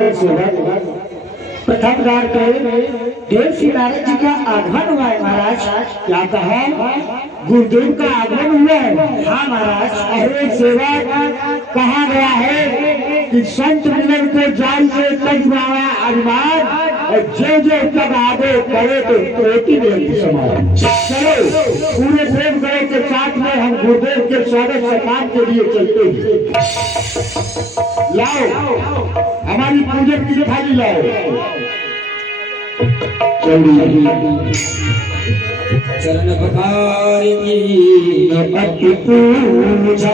प्रथम द्वार पे देव श्री नारद जी का आगमन हुआ है महाराज। क्या कहा? गुरुदेव का आगमन हुआ है। हाँ महाराज। अरे सेवा कहा गया है कि संत मिलन को जान से तज मावा अभिमान और जो जो तब आगे करे तो कोटि देव समान। चलो पूरे प्रेम गणों के साथ में हम गुरुदेव के स्वागत सत्कार के लिए चलते हैं। लाओ हमारी पूजन की थाली लाओ। चरण पखारी अति पूजा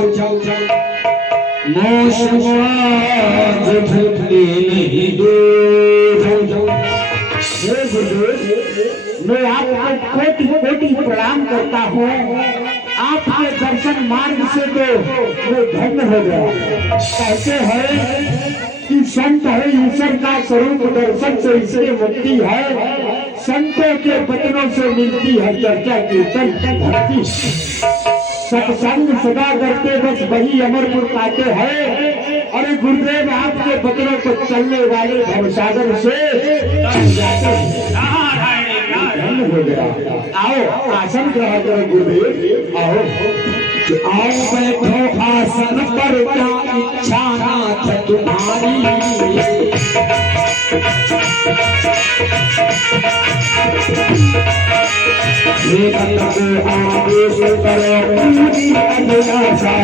मोशवाज झुकने नहीं दो। मैं आपको कोटि कोटि प्रणाम करता हूँ। आपके दर्शन मार्ग से तो मैं धन्य हो गया। कहते हैं कि संत है ईश्वर का स्वरूप, दर्शन से इससे मुक्ति है। संतों के वचनों से मिलती है चर्चा कीर्तन भक्ति। सत्संग सदा करते बस वही अमरपुर पाते हैं। अरे गुरुदेव आपके वचनों को चलने वाले भवसागर से हो गया। आओ आसन ग्रहण करो गुरुदेव। आओ आओ बैठो आसन पर, क्या इच्छा नाथ तुम्हारी। आदेश करो पूरी अभिलाषा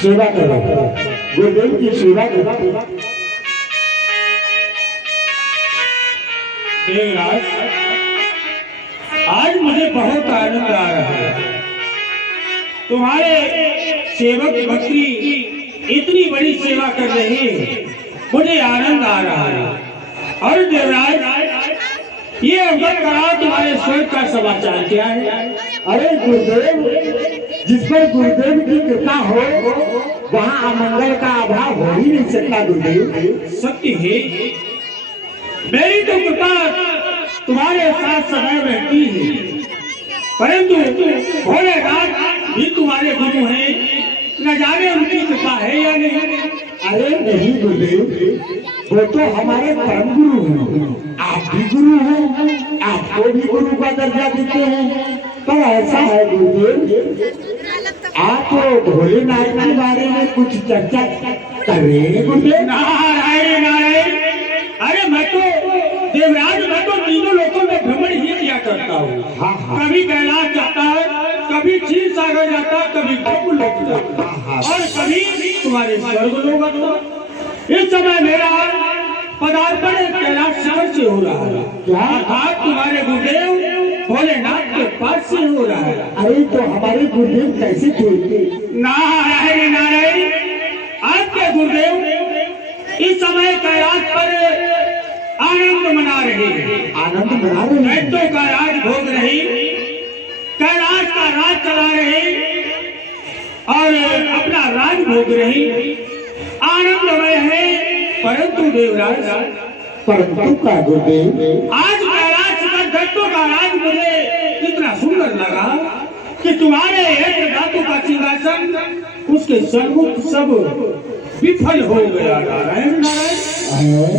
सेवा करो, गुरुदेव की सेवा करो। देवराज, आज मुझे बहुत आनंद आ रहा है। तुम्हारे सेवक बकरी इतनी बड़ी सेवा कर रहे हैं, मुझे आनंद आ रहा है। और देवराज, ये अवगत कराओ तुम्हारे स्वर्ग का समाचार क्या है? अरे गुरुदेव, जिस पर गुरुदेव की कृपा हो वहाँ अमंगल का अभाव हो ही नहीं सकता गुरुदेव। सत्य है, मेरी तो कृपा तुम्हारे साथ सदैव रहती है, परंतु भोलेनाथ भी तुम्हारे गुरु हैं, न जाने उनकी कृपा है या नहीं। अरे नहीं गुरुदेव, वो तो हमारे परम गुरु हैं। आप भी गुरु हैं, आपको भी गुरु का दर्जा देते हैं। पर ऐसा है गुरुदेव, आप भोलेनाथ के बारे में कुछ चर्चा कर रहे हैं गुरुदेव। नारायण नारायण। अरे मैं तो देवराज, मैं तो तीनों लोगों में भ्रमण ही किया करता हूँ। हाँ, हाँ। कभी कैलाश जाता है, कभी क्षीर सागर जाता है, कभी गोलोक जाता है, और कभी तुम्हारे स्वर्ग लोक आता। इस समय मेरा पदार्पण कैलाश शिखर से हो रहा है। क्या? अर्थात तुम्हारे गुरुदेव भोलेनाथ के पास से हो रहा है। अरे तो हमारे गुरुदेव कैसे थे? नारायण नारायण। आपके गुरुदेव इस समय कैलाश पर आनंद मना रहे हैं। आनंद मना रहे हैं? दैत्यों का राज भोग रही, कैलाश का राज चला रहे और अपना राज भोग रही, आनंदमय है। परंतु देवराज, परंतु का गुरुदेव, आज कैलाश का दैत्यों का राज मुझे इतना सुंदर लगा कि तुम्हारे एक धातु का सिंहासन उसके सन्मुख सब विफल हो गया। नारायण नारायण।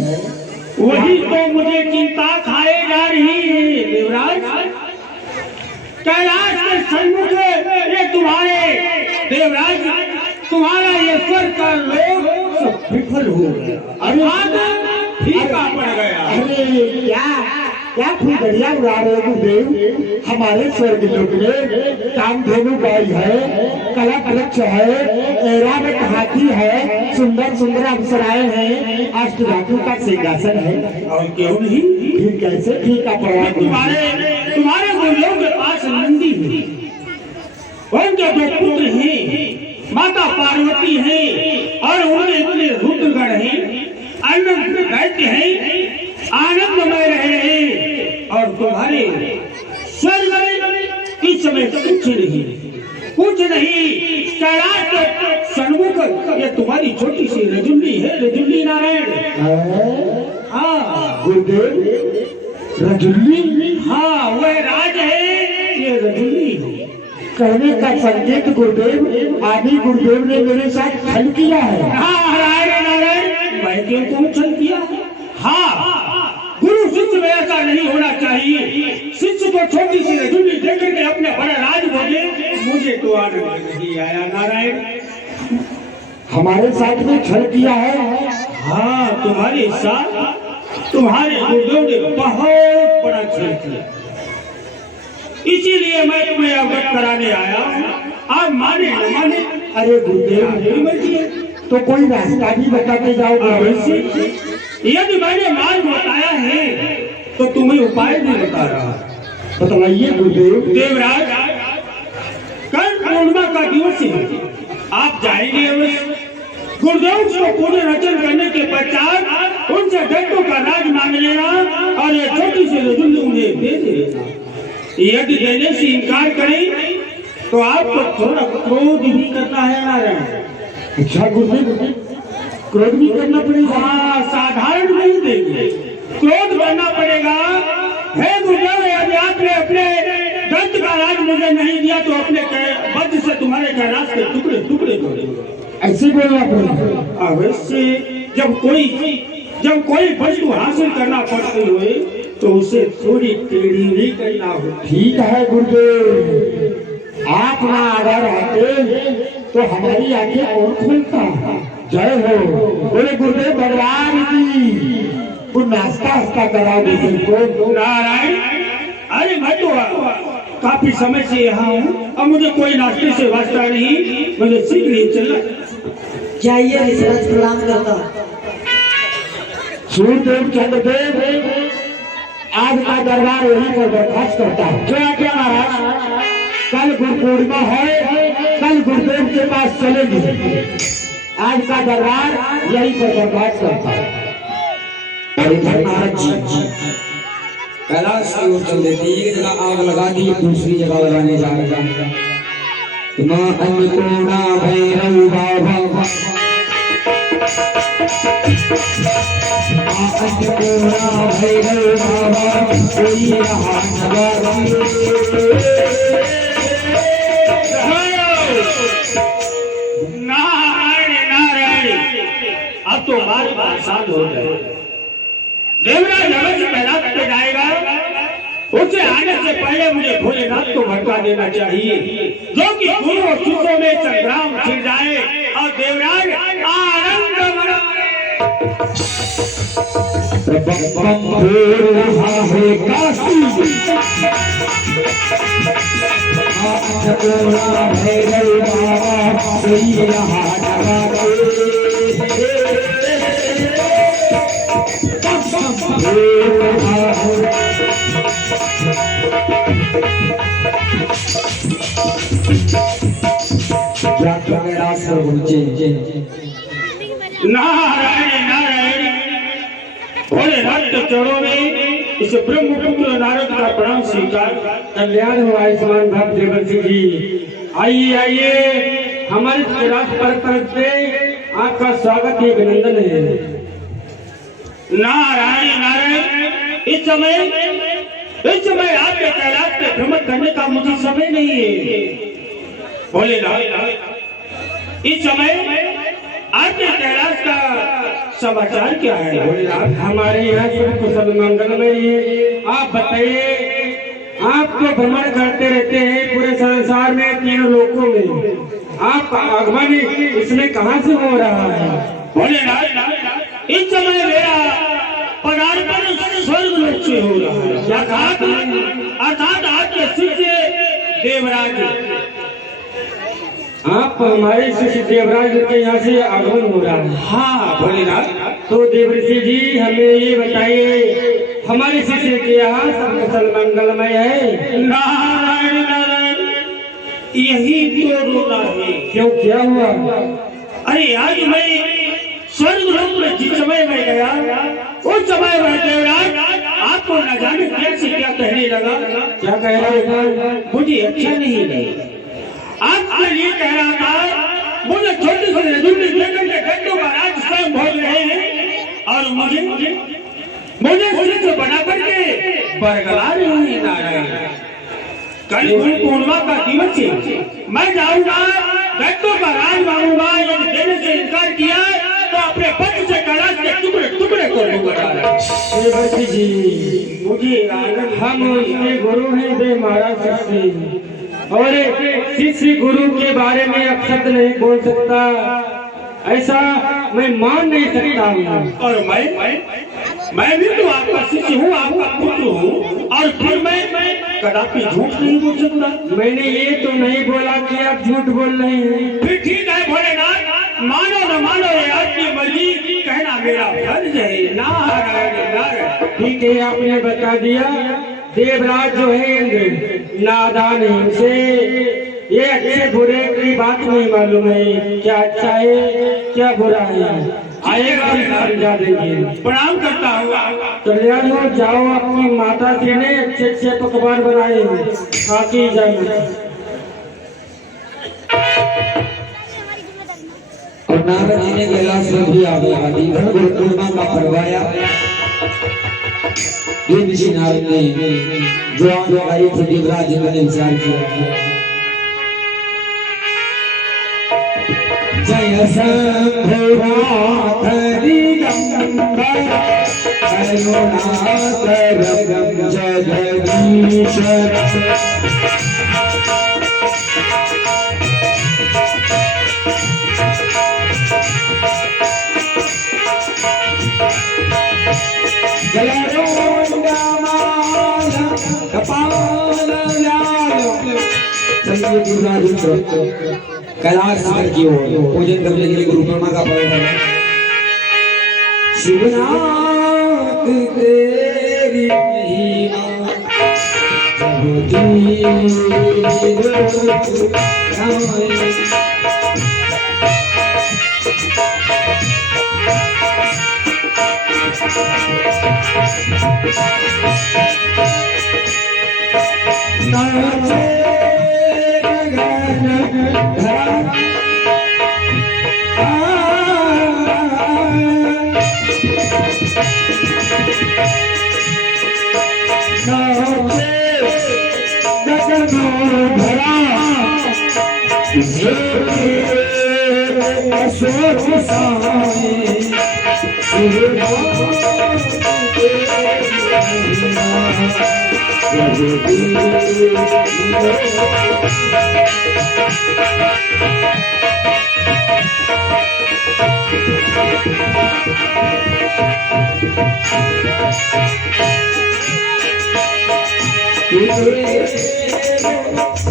वही तो मुझे चिंता खाए जा रही है देवराज। कैलाश के सन्मुख ये तुम्हारे देवराज, तुम्हारा ये स्वर्ग का लोक सब विफल हो गया। अरे फीका पड़ गया। अरे क्या फुलझड़िया उड़ा रहे गुरुदेव। हमारे स्वर्ग लोक में कामधेनु गाय है, कला वृक्ष है, ऐरावत हाथी है, सुंदर सुंदर अप्सराएं हैं, अष्टधातु का सिंहासन है। और क्यों नहीं? फिर कैसे फीका पड़ा? तुम्हारे उनके दो पुत्र हैं, माता पार्वती हैं और उनमें इतने रुद्रगण हैं, आनंद रहते हैं, आनंदमय रह रहे हैं। और तुम्हारे स्वर्ग में इस समय कुछ नहीं कैलाश के सन्मुख ये तुम्हारी छोटी सी रजुल्ली है, रजुल्ली नारायण। हाँ गुरुदेव, रजुल्ली? हाँ वह राज है, ये रजुल्ली है। कहने का संकेत गुरुदेव, आदि गुरुदेव ने मेरे साथ छल किया है। हाँ नारायण नारायण, मैं क्यों तुम छल किया? हाँ गुरु शिष्य में ऐसा नहीं होना चाहिए। शिष्य को छोटी सी रजुल्ली देख करके अपने बड़ा राज भोगे, मुझे तो आनंद नहीं आया नारायण। हमारे साथ में छल किया है? हाँ तुम्हारे साथ तुम्हारे गुरुदेव ने बहुत बड़ा छल किया, इसीलिए मैं तुम्हें अवगत कराने आया। आप माने न माने। अरे गुरुदेव, तो कोई रास्ता भी बताते जाओ। यदि मैंने मार्ग बताया है तो तुम्हें उपाय नहीं बता रहा। बतलाइए गुरुदेव। देवराज, कल पूर्णिमा का दिवस है, आप जाएंगे अवश्य। गुरुदेव को पूर्ण रचन करने के पश्चात उनसे दैत्यों का राज मांग लेना और ये छोटी सी रजुल्ली उन्हें दे देना। यदि देने से इनकार करें तो आपको थोड़ा क्रोध भी करना है नारायण। अच्छा गुरुदेव, क्रोध भी करना पड़ेगा? हाँ, साधारण नहीं देंगे, क्रोध करना पड़ेगा। हे गुरुदेव, यदि आपने अपने दंत का राज मुझे नहीं दिया तो अपने वज्र से तुम्हारे कैलाश के टुकड़े टुकड़े करेंगे। ऐसे बोलना पड़ेगा? अवश्य। जब कोई वस्तु हासिल करना पड़ती हुए तो उसे थोड़ी टेढ़ी भी करना हो। ठीक है गुरुदेव, आप ना अगर आते तो हमारी आंखें और खुलता। जय हो। बोले गुरुदेव भगवान की। वो नाश्ता हस्ता करा को। नारायण, अरे मैं तो काफी समय से यहाँ हूँ, अब मुझे कोई नाश्ते से वास्ता नहीं, मुझे शीघ्र ही चलना। जाइए विश्रांत प्रणाम करता हूँ। सूर्यदेव चंद्रदेव आज का दरबार वहीं पर बर्खास्त करता है। क्या क्या महाराज, कल गुरु पूर्णिमा है, कल गुरुदेव के पास चलेगी। आज का दरबार यहीं पर बर्खास्त करता है। और इधर महाराज जी कैलाश की ओर चल देती, एक जगह आग लगा दी, दूसरी जगह लगाने जा रहा। मां अन्नपूर्णा भैरव बाबा, अन्नपूर्णा भैरव बाबा, कोई रहा नारायण नारायण, अब तो बात आसान हो जाए। देवराज अवश्य कैलाश पे जाएगा, उसे आने से पहले मुझे भोलेनाथ को भटका देना चाहिए, जो कि गुरु और शिष्यों में संग्राम छिड़ जाए और देवराज आनंद मनाए। रहा है काशी, अन्नपूर्णा भैरव बाबा, कोई रहा नारायण नारायण, भोलेनाथ के चरणों में इस ब्रह्मपुत्र नारद का प्रणाम स्वीकार। कल्याण हो आयुष्मान भक्त देवर्षि जी। आइए आइए, हमारे कैलाश पर्वत पे आपका स्वागत है, अभिनंदन है। नारायण नारायण, इस समय आपके कैलाश पे भ्रमण करने का मुझे समय नहीं है। भोलेनाथ, इस समय आपके कैलाश का समाचार क्या है? भोलेनाथ, हमारे यहाँ सब कुशल मंगलमय है। आप बताइए, आप तो भ्रमण करते रहते हैं पूरे संसार में, 3 लोकों में, आपका आगमन इसमें कहाँ से हो रहा है? भोलेनाथ, इस समय मेरा पदार्पण स्वर्ग लोक से हो रहा है, अर्थात आपके शिष्य देवराज। आप हमारे शिष्य देवराज के यहाँ से आगमन हो रहा है। हाँ भोलेनाथ। तो देवर्षि जी, हमें ये बताइए, हमारे शिष्य के यहाँ सब कुशल मंगलमय है? नारायण नारायण, यही तो रोना है। क्यों, क्या हुआ? अरे आज मैं स्वर्ग लोक में जिस समय में गया, उस समय में देवराज आपको न जाने कैसे क्या कहने लगा। क्या कह रहा था? मुझे अच्छा नहीं लगा। आपके लिए कह रहा था, मुझे छोटे से के गड्ढों का राज स्वयं भोग रहे हैं और मुझे सिर से बना करके बरगला रहे हैं नारायण। कल गुरु पूर्णिमा का दिवस है, मैं जाऊंगा गड्ढों का राज मांगूंगा। यदि देने से इनकार किया तो अपने पति से कैलाश के टुकड़े टुकड़े कर दूंगा। भट्टी जी, मुझे आनंद, हम उसके गुरु हैं, वे महाराज शिष्य, और शिष्य गुरु के बारे में अपशब्द नहीं बोल सकता, ऐसा मैं मान नहीं सकता हूँ। और मैं भी तो आपका शिष्य हूँ, आपका पुत्र हूँ, और फिर मैं कदापि झूठ नहीं बोल सकता। मैंने ये तो नहीं बोला कि आप झूठ बोल रहे हैं। फिर ठीक है भोलेनाथ, मानो न मानो ये आपकी मर्जी, कहना मेरा फर्ज है। नारायण नारायण। ठीक है, आपने बता दिया। देवराज जो है इंद्र नादान है, उसे ये अच्छे बुरे की बात नहीं मालूम है, क्या अच्छा है क्या बुरा है। आएगा समझा देंगे। प्रणाम करता हूँ। कल्याण हो, जाओ अपनी माता जी ने अच्छे अच्छे पकवान बनाए खाकी जाए। और नारद जी ने कैलाश में भी आगे लगा दी। गुरु पूर्णिमा का परवाया ये ऋषि नारद ने जो आग लगाई थी, देवराज जी ने विचार किया। जय शंभुनाथ दिगंबर करुणाकर जगदीश्वर। कैलाश की ओर पूजन करने के लिए गुरु पूर्णिमा का पर्व है। शिवनाथ तेरी महिमा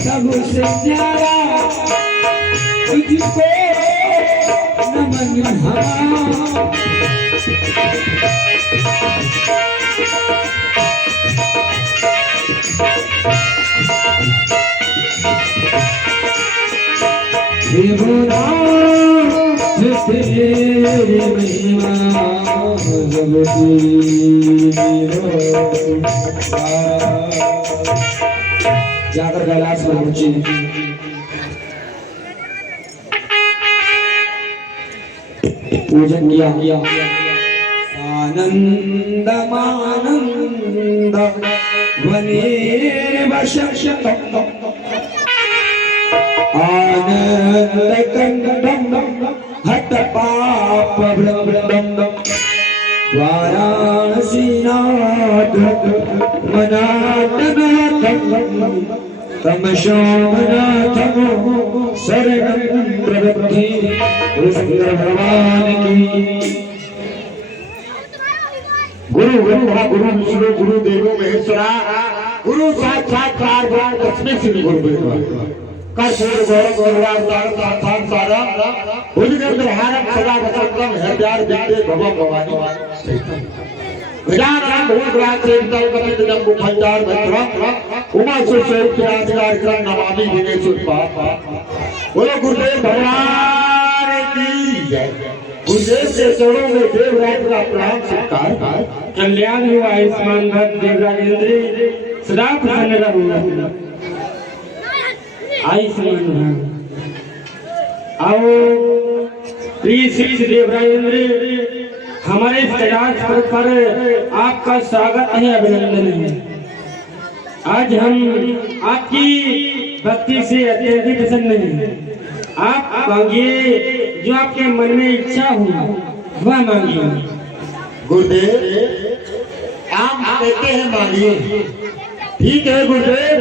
सबसे प्यारा तुझको नमन हमारा। तेरी महिमा जाकर कैलाश में पहुंची। पूजन किया। आनंद मानंद वने वशक्त आनंद कंदम हट पाप वृंदम वाराणसी नाथ मनातनाथम तम सोमनाथम शरणं प्रपद्ये। शंकर भगवान की। गुरु ब्रह्मा गुरु विष्णु गुरु देवो महेश्वरा गुरु साक्षात कारवार तस्मै श्री गुरुदेव कर सूर्य गौरव गौरवार सार सारा भुजगंध हारम सदा वसंतम हृदयार विद्ये भवम भवानी। विजाननं भूतग्रासेवितं कपितजं गुफंजार भद्रा उमा सुशेषिताधिकार क्रम नमामि विनेशुत्पा। बोलो गुरुदेव भगवान की जय। गुरुदेव के चरणों में देवराज का प्रणाम सत्कार। कल्याण हुआ आयुष्मान भक्त देवराजेंद्र सदा प्रसन्न रहो। आयुष्मान भक्त आओ प्रिय श्री देवराजेंद्र हमारे कैलाश पर आपका स्वागत है, अभिनंदन है। आज हम आपकी भक्ति से अत्यधिक प्रसन्न हैं। आप मांगिए जो आपके मन में इच्छा हो वह मांगिए। गुरुदेव आप कहते हैं मांगिए, ठीक है गुरुदेव।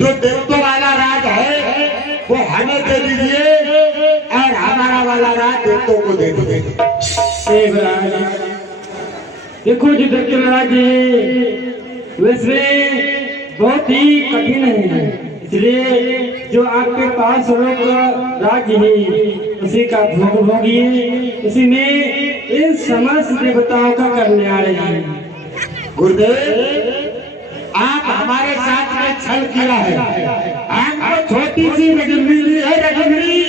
जो देवतों वाला राज है वो हमें दे दीजिए और हमारा वाला राज देवतों को दे दीजिए। देवराज देखो जो दत्तराज है वैसे बहुत ही कठिन है, इसलिए जो आपके पास लोग राज्य है उसी का भोग भोगिए, उसी में इन समस्त देवताओं का करने आ रहे हैं। गुरुदेव आप हमारे साथ में छल किया है, आपको छोटी सी रजनी ली है रजनी।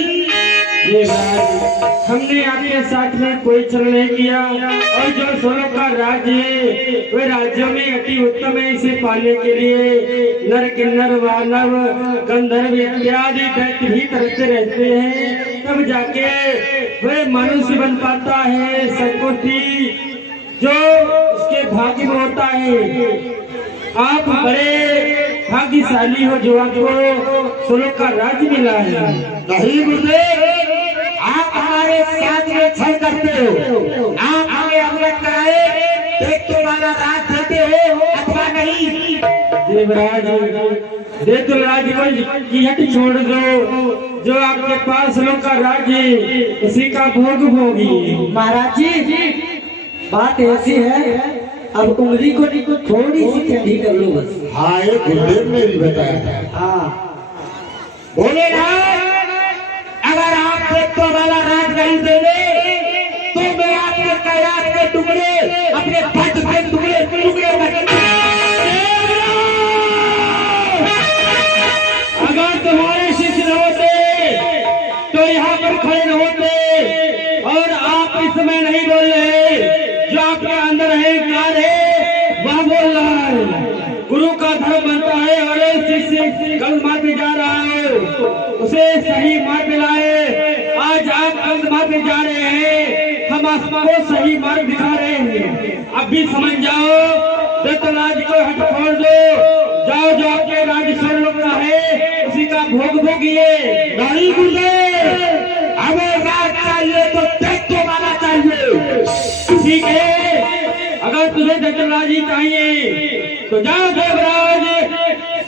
हमने आपके साथ में कोई छल नहीं किया और जो सोलों का राज्य है वे राज्यों में अति उत्तम है। इसे पाने के लिए नर किन्नर वानव गंधर्व इत्यादि दैत्य भी तरसते रहते हैं, तब जाके वे मनुष्य बन पाता है। संकोटी जो उसके भाग्य में होता है। आप बड़े भाग्यशाली हो जो आपको सोलों का राज्य मिला है। नहीं गुरुदेव आप हमारे साथ में छल करते हो, आप हमें अवगत कराए देवतों वाला राज देते हो अथवा नहीं। देवराज देवतुल राज्य को हट छोड़ दो, जो आपके पास लोग का राज्य उसी का भोग भोगी। महाराज जी बात ऐसी है, अब उंगली को थोड़ी सी टेढ़ी कर लो बस। हाँ ये गुरुदेव ने भी बताया। हाँ बोले ना अगर आप देवतों वाला राज नहीं देंगे तो मैं आपके कैलाश के टुकड़े अपने पद के टुकड़े टुकड़े अगर तुम्हारे शिष्य न होते तो यहाँ पर खड़े न होते, और आप इस समय नहीं बोल रहे, जो आपके अंदर है कार है वह बोल रहा है। गुरु का धर्म बनता है और शिष्य गलत मार्ग पे जा रहा है उसे सही मार्ग पे लाए। आज आप गलत मार्ग पे जा रहे हैं, हम आपको सही मार्ग दिखा रहे हैं। अब भी समझ जाओ, दत्तराज को हट छोड़ दो, जाओ जो आपके राज्य स्वर्ण का है उसी का भोग भोगिए। नहीं गुरुदेव हमें राज चाहिए तो देवतों वाला चाहिए। ठीक है, अगर तुझे दत्तराज ही चाहिए तो जाओ देवराज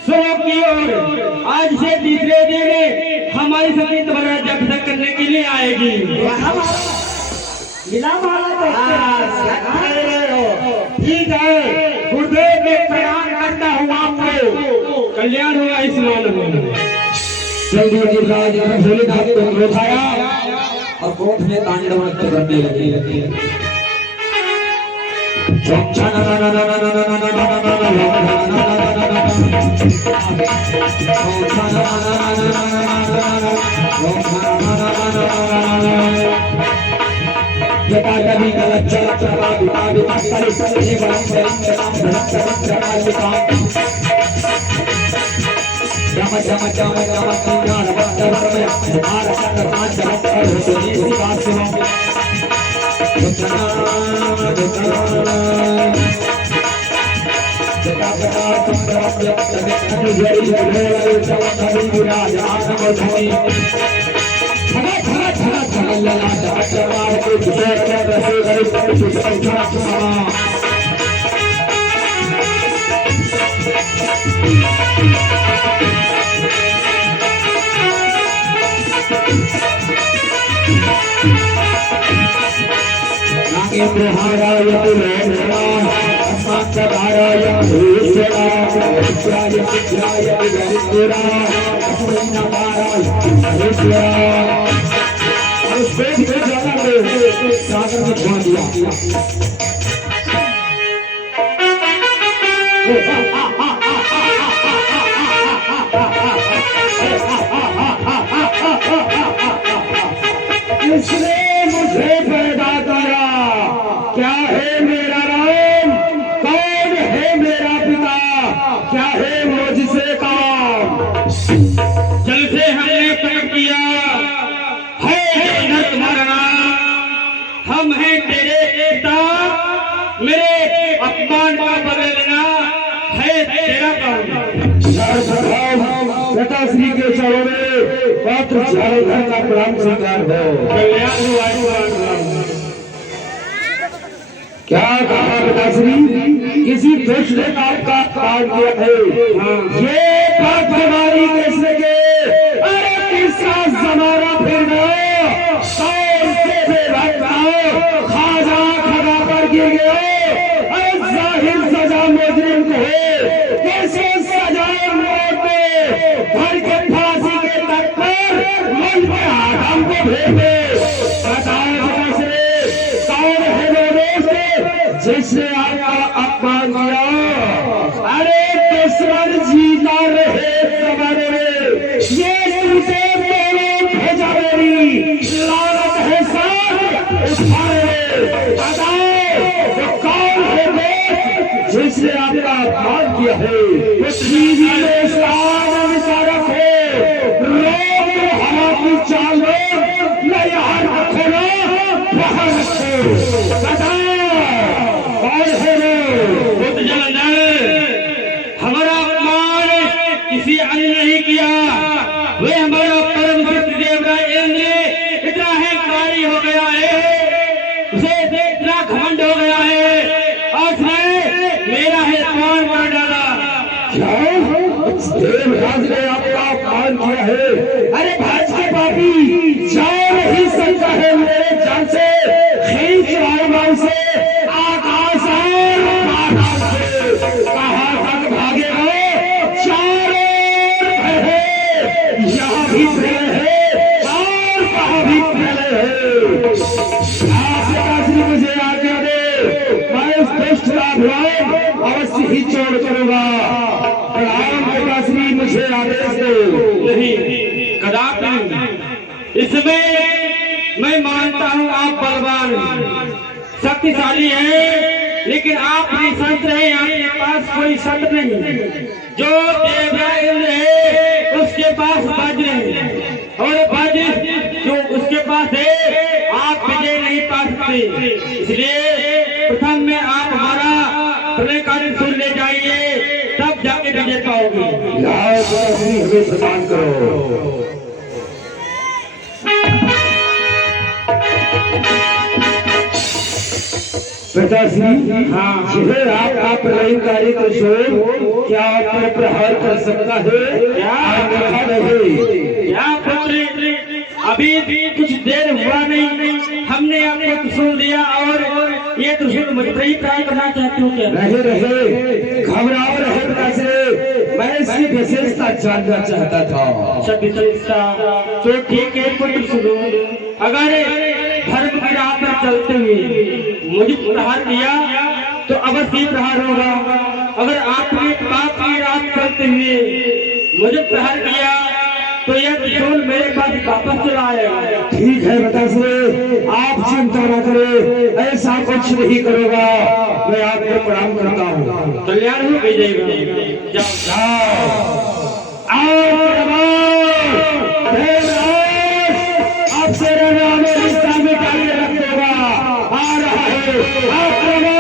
स्वरूप की ओर। आज से तीसरे दिन हमारी सभी तुम्हारा जब तक करने के लिए आएगी। मिला ठीक है गुरुदेव में प्रणाम करता हूँ आपको। कल्याण हुआ इस मानव उठाया और क्रोध में तांडव नृत्य करने लगे। इसने मुझे पैदा किया, क्या है मेरा नाम, कौन है मेरा पिता, क्या है मुझसे काम। जल से हमने प्रकट किया है जो तुम्हारा नाम, हम हैं तेरे पिता, मेरे अपमान का बदल लेना है तेरा काम। पिताश्री के चरणों में पात्र झाड़ूघर का प्रणाम स्वीकार हो। कल्याण हुआ। क्या कहा पिताश्री, किसी दुष्ट ने आपका काम किया है, ये बात बीमारी कैसे के, अरे किसका जमाना फिर गया, कौन से बेवकूफ खाजा खड़ा पर गिर गए, अरे जाहिर सजा मुजरिम को है, कैसे सजाए मौत में, घर के फांसी के तट पर मन पे आदम को भेजे। बताओ पिताश्री, कौन है वो दोस्त जिसने आपका अपमान किया, अरे दुश्मन जीता रहे जमाने में, ये तुमसे दोनों भेजा मेरी लानत है साथ उठाए। बताओ वो कौन है दोस्त जिसने आपका अपमान किया है, पृथ्वी में इस्लाम विचारक है, लोग हवा की चाल में यहाँ रखो वहां रखो। बताओ कौन है वो। बुद्ध जलंधर, हमारा अपमान किसी अन्य नहीं किया, वे हमारा परम सिद्ध देवराज इंद्र इतना अहंकारी हो गया है, उसे इतना घमंड हो गया है और उसने मेरा है अपमान कर डाला। देवराज ने आपका अपमान किया है, अरे भाज के पापी, जा नहीं सकता है मेरे जान से, खींच लाऊंगा उसे आकाश और पाताल से। कहाँ तक भागेगा, चारों ओर है, यहाँ भी फैले है और कहाँ भी फैले है। आप पिताश्री मुझे आज्ञा दे, मैं उस दुष्ट का अभिमान अवश्य ही छोड़ करूंगा। प्रणाम पिताश्री, मुझे आदेश दो। नहीं, कदापि इसमें मैं मानता हूँ आप बलवान शक्तिशाली हैं, लेकिन आप निशंत हैं, आपके पास कोई शस्त्र नहीं। जो देवराज इंद्र है उसके पास वज्र है, और वज्र जो उसके पास है आप विजय नहीं पा सकते। इसलिए प्रथम में आप हमारा प्रलयकारी सुन ले जाइए, तब जाके विजय पाओगे। हमें प्रदान करो। पिताश्री, हाँ यह आपका प्रलयकारी त्रिशूल क्या आप पर प्रहार कर सकता है, क्या नहीं? क्या पुत्र, अभी भी कुछ देर हुआ नहीं, हमने आपको त्रिशूल दिया और ये त्रिशूल मुझ पर ही प्राप्त करना चाहते हो क्या? नहीं रहे, घबराओ रहे पिताश्री, मैं इसकी विशेषता जानना चाहता था। अच्छा विशेषता, तो ठीक है पुत्र सुनो, अगर धर्म की राह पर चलते हुए मुझे प्रहार किया तो अवश्य प्रहार होगा, अगर आपने पाप की राह चलते हुए मुझे प्रहार किया तो यह त्रिशूल मेरे पास वापस चला आएगा। ठीक है पिताश्री, आप चिंता न करें, ऐसा कुछ नहीं करूंगा, मैं आपको प्रणाम करता हूँ। कल्याण हो जाएगा, जाओ। अब तेरे नाम रिश्ता मिटा के रख देगा, आ रहा है आक्रमण।